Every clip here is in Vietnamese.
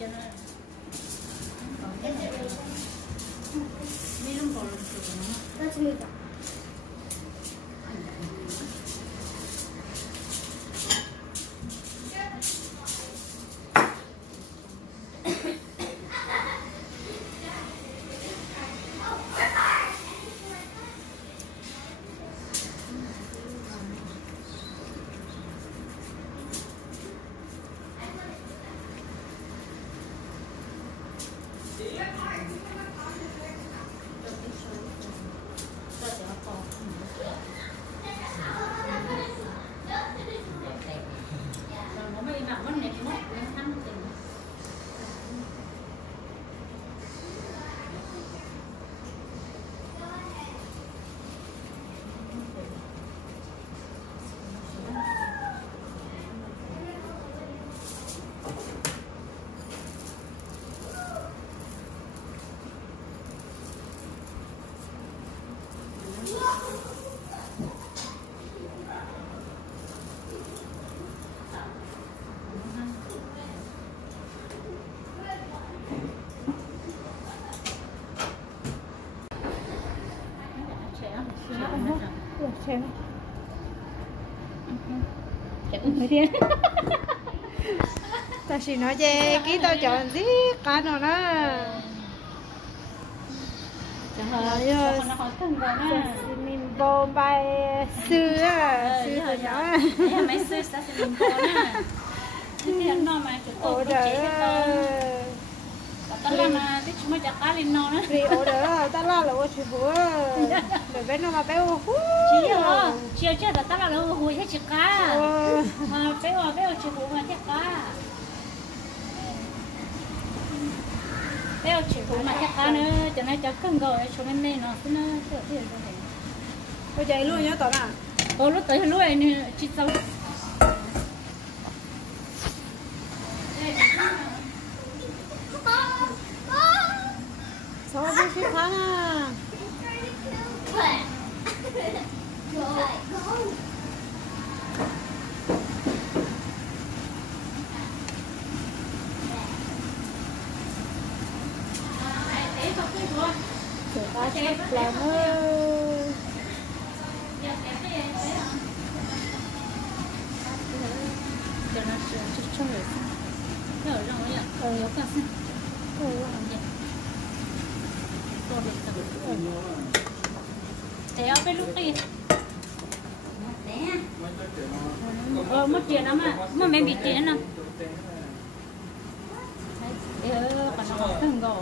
cho nó đi luôn còn 맞습니다. xem mới đi ta chỉ nói về kỹ tao chọn gì cá nó đó mình bom bay sư sư rồi đó mấy sư sẽ mình bom nè cái nó mà ồ đời ta là cái chúng mới chặt cá lên nó nữa vì ồ đời ta là ôi chị bố để bên nó mà béo chị à chiều chưa ta là nó hùi hết chặt cá mà béo chị bố mà chặt cá béo chị bố mà chặt cá nữa cho nên cho cưng rồi cho nên này nó cứ nó kiểu gì vậy bây giờ luôn nhá tao nào lúc tới lúc này chị sao sao đi xí kháng à ta chết làm ơi cho nó cho người nó ở trong ấy ạ có cả xin cái lúc đi mất tiền lắm mà mẹ bị tiền lắm còn nó từng gò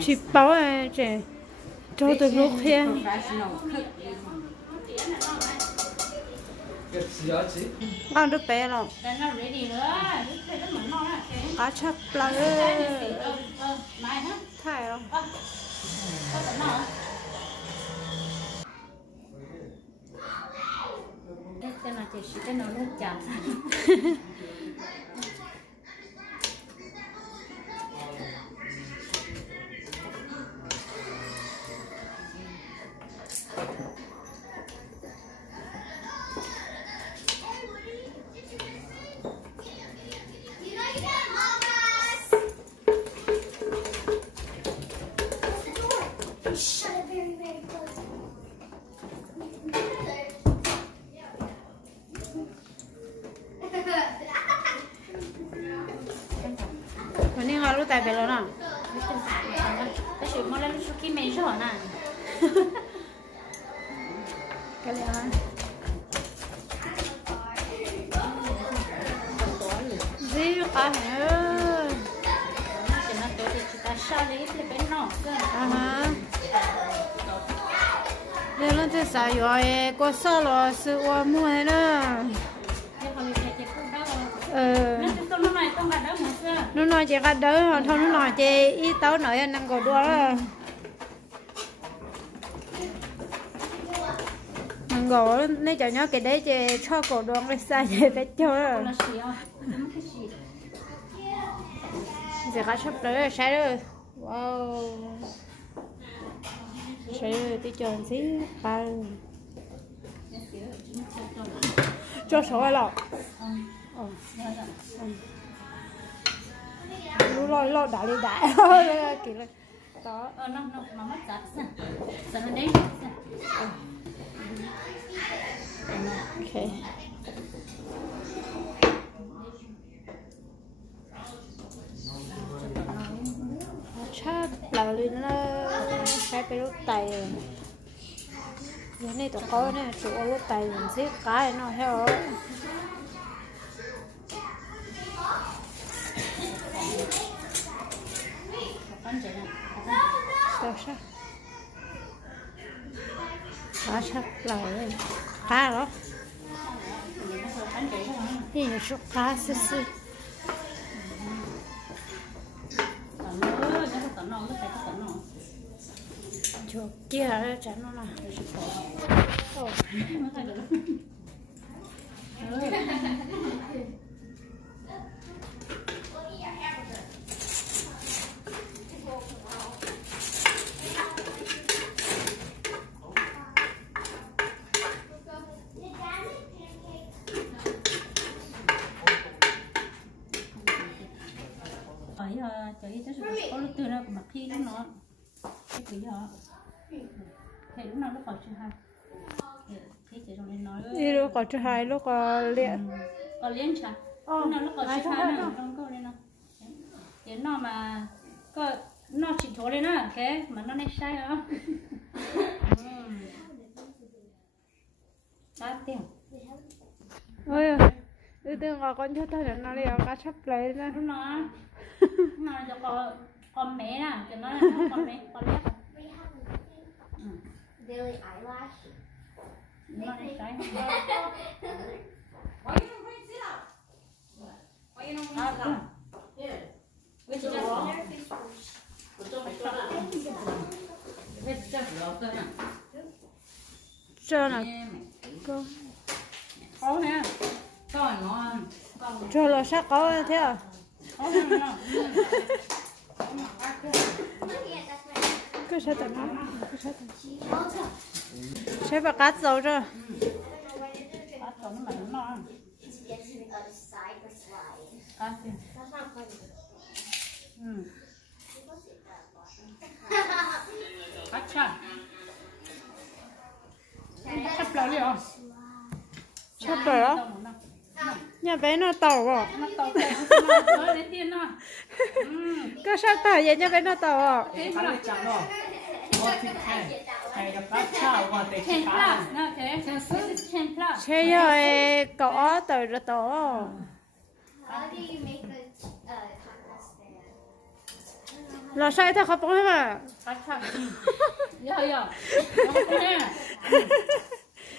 chị bảo à chị cho từ lúc kia ăn được bé rồi cá chép là thay rồi cái nào chỉ cái nào lúc chặt mình ngồi lúc tại bên đó nè cái chuyện mà lên suki mấy rồi nè cái này hả gì cả hả thì nó tôi thì chúng ta sao lấy cái bên nó nên nó chỉ xài rồi qua sau rồi sự qua mua này nữa nó nói chị gạt đỡ thôi nó nói chị ít tao nói anh đang gọi đua đó mình gọi nếu cho nhớ cái đấy chị cho cổ đuông cái sai chị phải cho đó chị gạt sắp tới rồi sai rồi Wow. Sẽ đi chọn xí ba cho số ai lọ lúc lo đã đi đã kỹ lên đó nó mất giặt sao nó đấy ok chắc là lên là phải cái lúc tay giờ này tụi có nè chỗ lúc tay mình xếp cái nó heo sao sao cá chắc là cá đó thì là số cá xí xí chỗ kia đó chả nó là trời ơi có lúc từ đâu mà khi nó cái gì đó thì lúc nào nó còn chưa hay thì chỉ trong nói đi lúc có chưa hay lúc có liền còn liên chả lúc nào nó còn chưa hay nữa trong câu này nó thì nó mà có nó chỉ thổi lên á cái mà nó này sai hả cá tiền ôi ơi đừng có con cho tao để nó liền cá chắp lấy ra nó cho con mẹ nè cho nó con mẹ con lép Billie Eyelash. nó này sai Why you don't bring sit up? Why you don't bring sit up? Yeah. Which is wrong? cho là con khó ha con ngon cho là sắc có thế à cứ sao tao nói cứ sao tao sẽ phải cắt dầu cho It's getting a side or slide. That's not funny. Sắp lại đi không? sắp rồi đó nhà bé nó tàu à Nó tàu nó tới đến tiên nó. cứ sao tao vậy nhà bé nó tàu à Thế Cá mà này chẳng đâu. Một thịt hay là cá chảo và để 10 thịt cá. plus, nó thế. This is 10 plus. thế rồi có tàu rồi tàu How do you make a hot stand? là sai tao không biết mà Cắt chặt. Yo yo. Nó không nè.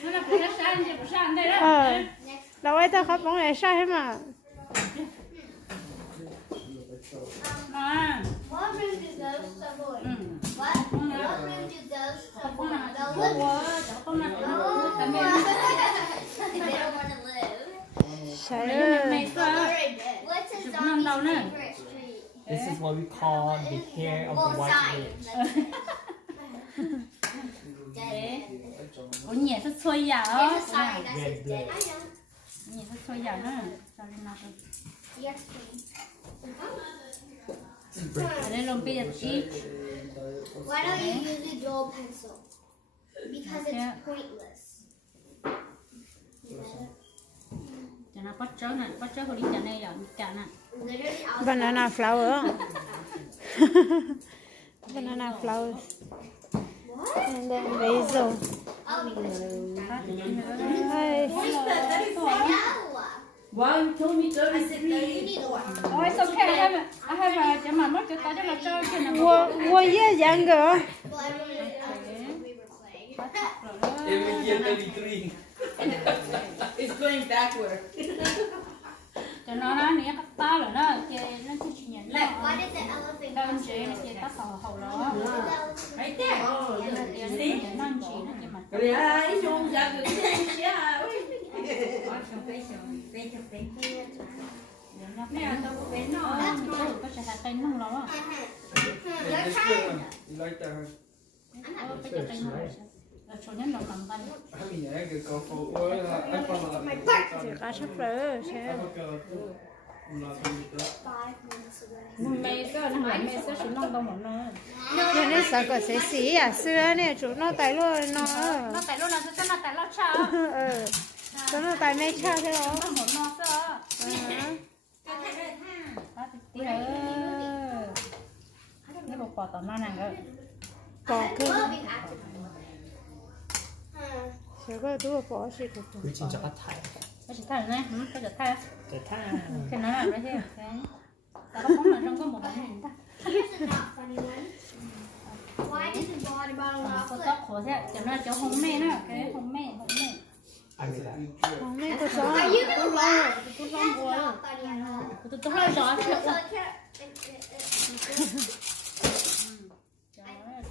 Nó là cái sang chứ sang đây đó. là ai tao không biết sai hết mà Mà. What room do those avoid? What? What room do those Không avoid? là Those quá, không là They tạm biệt. don't want to live. sai Mày sao? What's a Chụp năm đầu zombie's nè. favorite street? This is what we call the hair of the Both white sides. meat. Dead. Có nhẹ rất xôi giả There's đó. a sign that says Dead. dead. I know. Nhẹ rất xôi giả nữa. Cho nên là Yes, please. ở đây làm bây giờ ít. Why don't you use a dull pencil? Because Yeah. it's pointless. Cho nó bắt chó này, bắt chó của đi chợ này rồi, chợ này. Literally, I'll banana flower banana flowers What? and then basil Oh, Hi. no. Well, you told me I 30 said no, you need a one. Oh, it's okay. I have a chả mà mất cho tao cho là cho cái nào. What year younger? Well, we were playing. Every year 33. It's going backward. Cho nó nè các ta rồi đó, chơi nó chỉ nhận Why là did the elephant đâu come chơi nó to chơi the các hậu đó. Right there. Oh, Tiền nó chỉ nó chơi mà. yeah, it's on that. Yeah. nè tao có bé nó có sẽ tay nông nó Yeah, this good one. You like that, huh? cái tay nông là số nhân động làm văn I mean, I could go for oil. I follow that. Chị cá sắp rồi I sẽ would go. I'm not going to do that. 5 minutes away. mày cơ nó hỏi mày sẽ số nông đâu một nơi cho nên sợ có sẽ xí à xưa nè chủ nó tại luôn nó nó tại luôn là nó tại lo cha cho nó tại mấy cha thế đó nó một nó sợ tí nữa cái bộ quả tao non này cơ bỏ cơ Moving after. sẽ có thứ bỏ xí của 그 진짜 같아요. cái chỉ thay này cái chỉ thay 좋다. cái nó là cái gì cái tao có món là trong có một cái gì ta Here's a not funny one. Why does the water bottle not có flip? tóc khổ thế cho nó cho hồng mê nữa cái hồng mê 아니다. không mấy cô chó Are you gonna laugh? tôi That's long quá not funny at all. tôi hơi gió So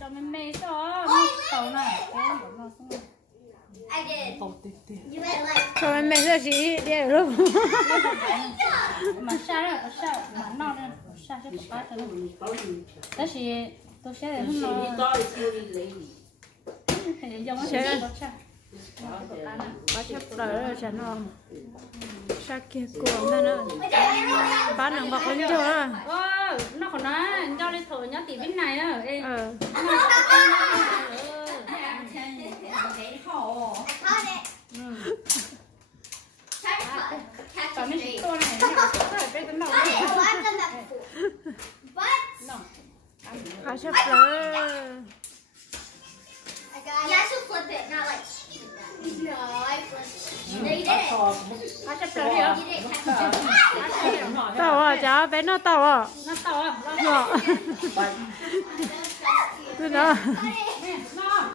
cho mê mê cho tàu này cái nó không I did. 어, 네. You meant like. cho em mấy giờ chị đi rồi mà xa đó xa mà nó nên xa sẽ bắt cho nó đó thì tôi sẽ để nó thì giống như nó xa có chấp rồi cho nó sao kia cuồng nữa nữa bán được bọc bánh chưa nó còn nói cho đi thử nhá tỷ bên này á I caught it. Try to catch còn it mấy straight. con này nó phải cái tấm đầu Got it. Oh, I've done that before. But có chấp rồi I got. Yeah, I should flip it, not like. No, I flipped. No, you didn't. có chấp rồi đi You didn't catch it. tàu à cháu bé nó tàu à nó to nó That's nó cute. Got it. nó